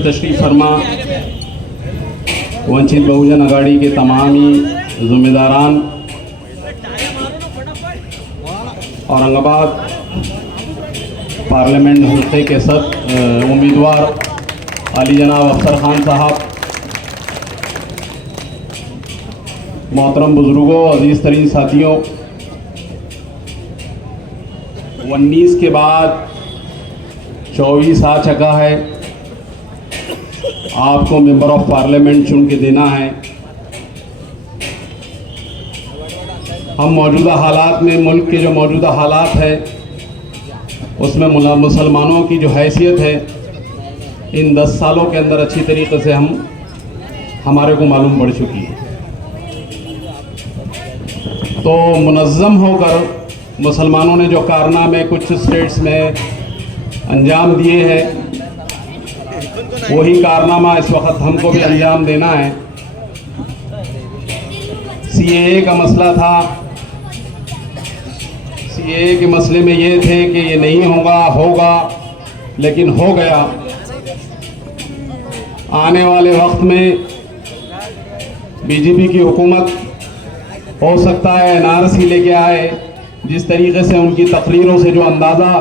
पे तशरीफ़ फरमा वंचित बहुजन आघाड़ी के तमाम ही ज़िम्मेदारान, औरंगाबाद पार्लियामेंट हल्के के उम्मीदवार अली जनाब अफसर खान साहब, मोहतरम बुज़ुर्गों, अज़ीज़ तरीन साथियों, 19 के बाद 24 आ चुका है। आपको मेंबर ऑफ पार्लियामेंट चुन के देना है। हम मौजूदा हालात में, मुल्क के जो मौजूदा हालात है उसमें मुसलमानों की जो हैसियत है इन 10 सालों के अंदर अच्छी तरीके से हमारे को मालूम पड़ चुकी है। तो मुनज़्ज़म होकर मुसलमानों ने जो कारनामे कुछ स्टेट्स में अंजाम दिए हैं, वही कारनामा इस वक्त हमको भी अंजाम देना है। सीएए का मसला था। सीएए के मसले में ये थे कि ये नहीं होगा, लेकिन हो गया। आने वाले वक्त में बीजेपी की हुकूमत हो सकता है एनआरसी लेके आए। जिस तरीके से उनकी तकरीरों से जो अंदाज़ा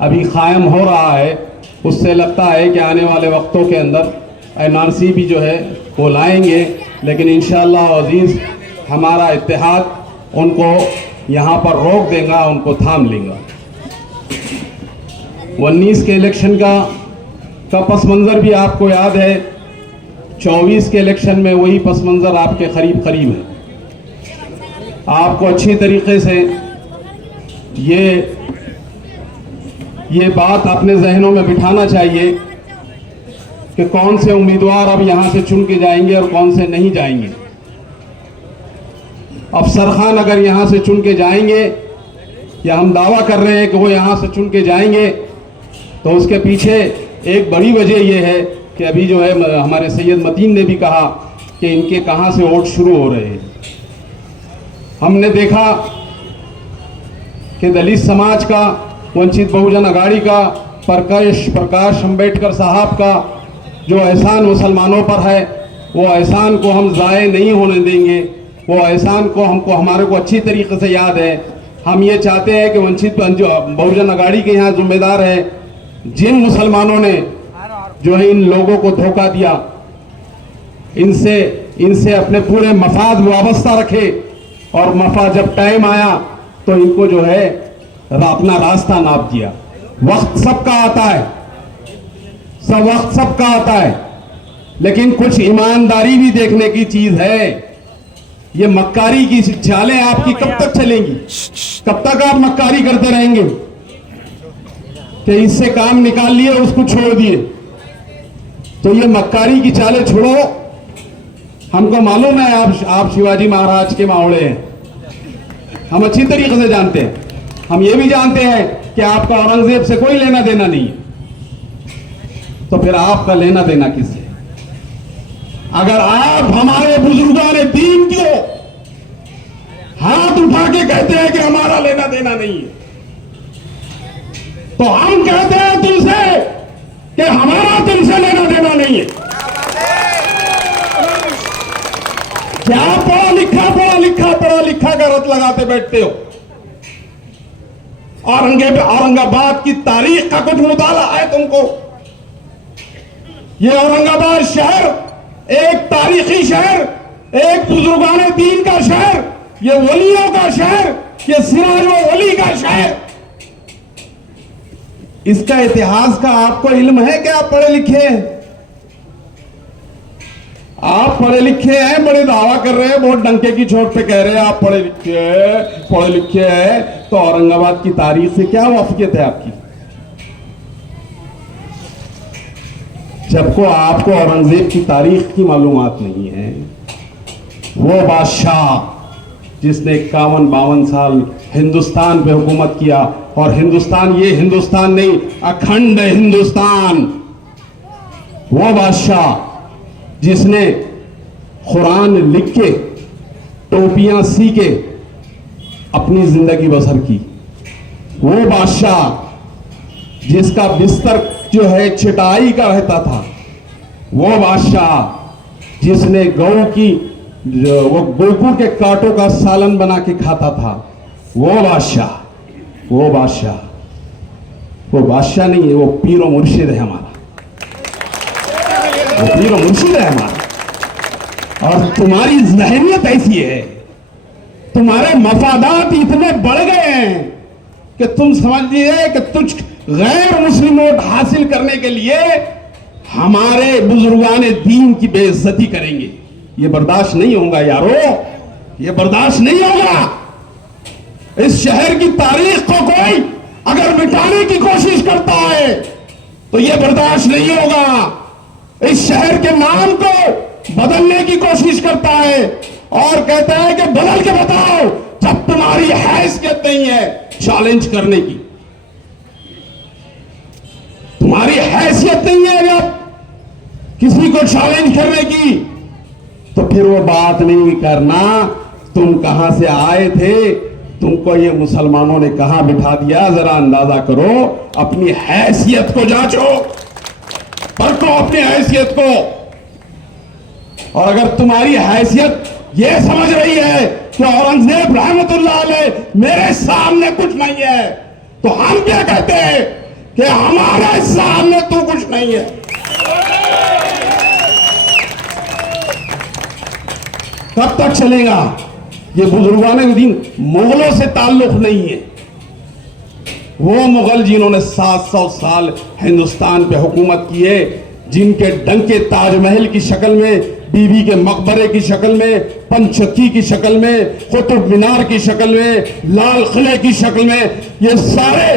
अभी कायम हो रहा है, उससे लगता है कि आने वाले वक्तों के अंदर एनआरसी भी जो है वो लाएंगे। लेकिन इंशाअल्लाह अज़ीज़ हमारा इत्तेहाद उनको यहाँ पर रोक देगा, उनको थाम लेगा। 19 के इलेक्शन का पस मंज़र भी आपको याद है। 24 के इलेक्शन में वही पस मंज़र आपके करीब करीब है। आपको अच्छी तरीके से ये बात अपने जहनों में बिठाना चाहिए कि कौन से उम्मीदवार अब यहाँ से चुन के जाएंगे और कौन से नहीं जाएंगे। अफसर खान अगर यहाँ से चुन के जाएंगे, या हम दावा कर रहे हैं कि वो यहाँ से चुन के जाएंगे, तो उसके पीछे एक बड़ी वजह यह है कि अभी जो है हमारे सैयद मतीन ने भी कहा कि इनके कहाँ से वोट शुरू हो रहे हैं। हमने देखा कि दलित समाज का, वंचित बहुजन आघाड़ी का, प्रकाश अम्बेडकर साहब का जो एहसान मुसलमानों पर है, वो एहसान को हम ज़ाये नहीं होने देंगे। वो एहसान को हमारे को अच्छी तरीके से याद है। हम ये चाहते हैं कि वंचित बहुजन आघाड़ी के यहाँ जिम्मेदार है, जिन मुसलमानों ने जो है इन लोगों को धोखा दिया, इनसे अपने पूरे मफाद वाबस्ता रखे, और मफा जब टाइम आया तो इनको जो है अपना रास्ता नाप दिया। वक्त सबका आता है, वक्त सबका आता है, लेकिन कुछ ईमानदारी भी देखने की चीज है। ये मक्कारी की चालें आपकी कब तक चलेंगी? कब तक आप मक्कारी करते रहेंगे कि इससे काम निकाल लिए, उसको छोड़ दिए? तो ये मक्कारी की चालें छोड़ो। हमको मालूम है आप शिवाजी महाराज के मावड़े हैं, हम अच्छी तरीके से जानते हैं। हम ये भी जानते हैं कि आपका औरंगजेब से कोई लेना देना नहीं है। तो फिर आपका लेना देना किससे? अगर आप हमारे बुजुर्गान दीन को हाथ उठा के कहते हैं कि हमारा लेना देना नहीं है, तो हम कहते हैं तुमसे कि हमारा तुमसे लेना देना नहीं है। क्या पढ़ा लिखा का रट लगाते बैठते हो? औरंगाबाद की तारीख का कुछ मुताला है तुमको? ये औरंगाबाद शहर एक तारीखी शहर, एक बुजुर्गाने दीन का शहर, ये वलियों का शहर, ये सिराज व वली का शहर। इसका इतिहास का आपको इल्म है कि आप पढ़े लिखे हैं? आप पढ़े लिखे हैं, बड़े दावा कर रहे हैं, बहुत डंके की चोट पे कह रहे हैं आप पढ़े लिखे हैं। तो औरंगाबाद की तारीख से क्या वाफियत है आपकी? जबको आपको औरंगजेब की तारीख की मालूमात नहीं है। वो बादशाह जिसने 51-52 साल हिंदुस्तान पे हुकूमत किया, और हिंदुस्तान ये हिंदुस्तान नहीं, अखंड हिंदुस्तान। वो बादशाह जिसने कुरान लिख के, टोपियां सी के अपनी जिंदगी बसर की। वो बादशाह जिसका बिस्तर जो है चटाई का रहता था, वो बादशाह जिसने गऊ की वो गोकू के कांटों का सालन बना के खाता था, वो बादशाह नहीं है, वो पीरो मुर्शिद है हमारा, वो पीरो मुर्शिद है हमारा। और तुम्हारी ज़हनियत ऐसी है, तुम्हारे मफादात इतने बढ़ गए हैं कि तुम समझिए कि तुझ गैर मुस्लिम वोट हासिल करने के लिए हमारे बुजुर्गाने दीन की बेइज्जती करेंगे। ये बर्दाश्त नहीं होगा यारो, ये बर्दाश्त नहीं होगा। इस शहर की तारीख को कोई अगर मिटाने की कोशिश करता है तो ये बर्दाश्त नहीं होगा। इस शहर के नाम को बदलने की कोशिश करता है और कहता है कि बदल के बताओ, जब तुम्हारी हैसियत नहीं है चैलेंज करने की, तुम्हारी हैसियत नहीं है जब किसी को चैलेंज करने की, तो फिर वो बात नहीं करना। तुम कहां से आए थे, तुमको ये मुसलमानों ने कहां बिठा दिया, जरा अंदाजा करो, अपनी हैसियत को जांचो, परखो अपनी हैसियत को। और अगर तुम्हारी हैसियत ये समझ रही है कि औरंगजेब रहमतुल्लाह अलैह मेरे सामने कुछ नहीं है, तो हम क्या कहते हैं कि हमारे सामने तू कुछ नहीं है। कब तक चलेगा ये बुजुर्गाने दीन? मुगलों से ताल्लुक नहीं है। वो मुगल जिन्होंने 700 साल हिंदुस्तान पे हुकूमत की है, जिनके डंके ताजमहल की शक्ल में, बीबी के मकबरे की शक्ल में, पंचतखी की शक्ल में, कुतुब मीनार की शक्ल में, लाल किले की शक्ल में, ये सारे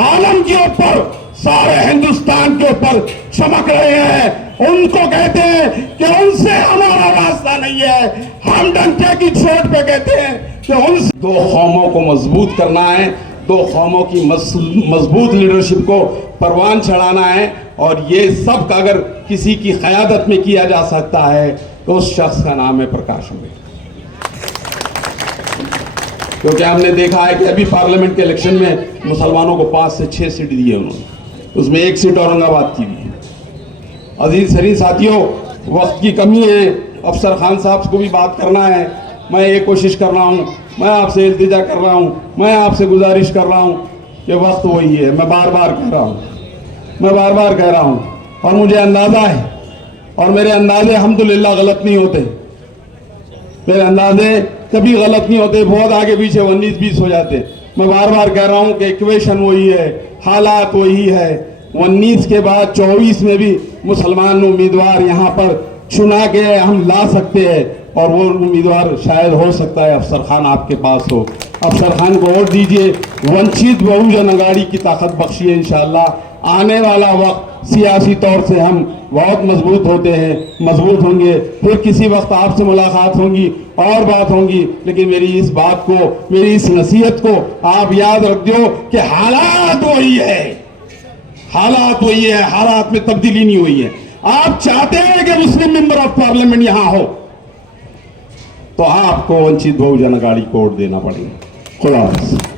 आलम के ऊपर, सारे हिंदुस्तान के ऊपर चमक रहे हैं। उनको कहते हैं कि उनसे हमारा वास्ता नहीं है। हम डंके की चोट पे कहते हैं कि उन दो कौमों को मजबूत करना है, दो कौमों की मजबूत लीडरशिप को परवान चढ़ाना है। और ये सब अगर किसी की क़यादत में किया जा सकता है तो उस शख्स का नाम है प्रकाश अंबेडकर। क्योंकि हमने देखा है कि अभी पार्लियामेंट के इलेक्शन में मुसलमानों को 5 से 6 सीट दी है उन्होंने, उसमें 1 सीट औरंगाबाद की भी है। अजीज सरीन साथियों, वक्त की कमी है, अफसर खान साहब को भी बात करना है। मैं ये कोशिश कर रहा हूँ, मैं आपसे इल्तिजा कर रहा हूँ, मैं आपसे गुजारिश कर रहा हूँ कि वक्त वही है। मैं बार बार कह रहा हूँ और मुझे अंदाज़ा है, और मेरे अंदाजे अल्हम्दुलिल्लाह गलत नहीं होते, मेरे अंदाजे कभी गलत नहीं होते, बहुत आगे पीछे 19-20 हो जाते। मैं बार बार कह रहा हूँ कि इक्वेशन वही है, हालात वही है। 19 के बाद 24 में भी मुसलमान उम्मीदवार यहाँ पर चुना के हम ला सकते हैं, और वो उम्मीदवार शायद हो सकता है अफसर खान आपके पास हो। अफसर खान को वोट दीजिए, वंचित बहुजन अघाड़ी की ताकत बख्शिए। इंशाअल्लाह आने वाला वक्त सियासी तौर से हम बहुत मजबूत मजबूत होंगे। फिर किसी वक्त आपसे मुलाकात होगी और बात होगी, लेकिन मेरी इस बात को, मेरी इस नसीहत को आप याद रख दो कि हालात वही है, हालात में तब्दीली नहीं हुई है। आप चाहते हैं कि मुस्लिम मेंबर ऑफ पार्लियामेंट यहां हो, तो आपको वंचित बहुजन अघाड़ी को वोट देना पड़ेगा। खुदा हाफिज़।